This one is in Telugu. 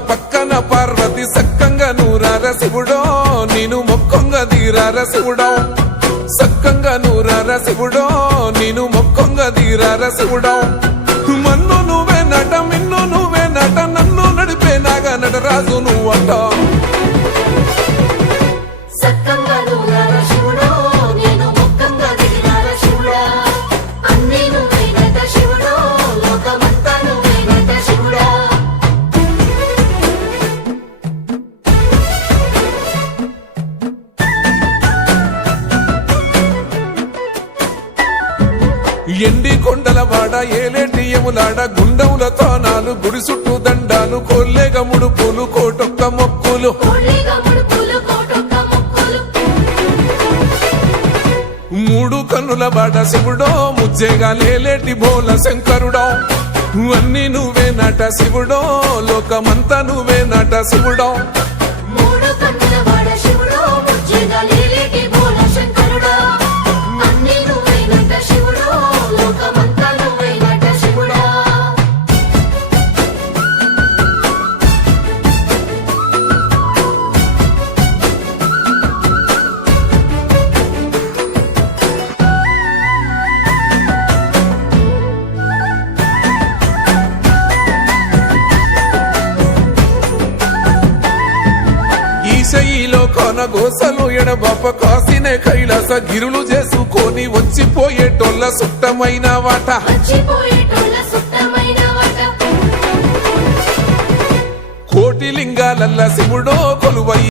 పక్కన పార్వతి సక్కంగా నూరార శివుడో నేను మొక్కంగా తీరార శివుడో సక్కంగా నూరార శివుడో నేను మొక్కంగా తీరార శివుడో మన్ను నువ్వే నట మిన్ను నువ్వే నట నన్ను నడిపే నాగా నటరాజు నువ్వట ఎండి కొండల వాడ ఏలేటి యములాడ గుండములతో నాలు గుడి చుట్టూ దండాలు కోల్లేగ ముడుపులు కోటొక్క మొక్కులు మూడు కన్నుల బాట శివుడో ముజ్జేగా లేలేటి బోల శంకరుడో అన్ని నువ్వే నట శివుడో లోకమంతా నువ్వే నట శివుడో ఈశయిలో కొన గోసలు ఎడబాప కాసినే కైలాస గిరులు చేసుకొని వచ్చిపోయేటోళ్ళ సుట్టమైన వాట కోటి లింగాలల్ల శివుడో కొలువై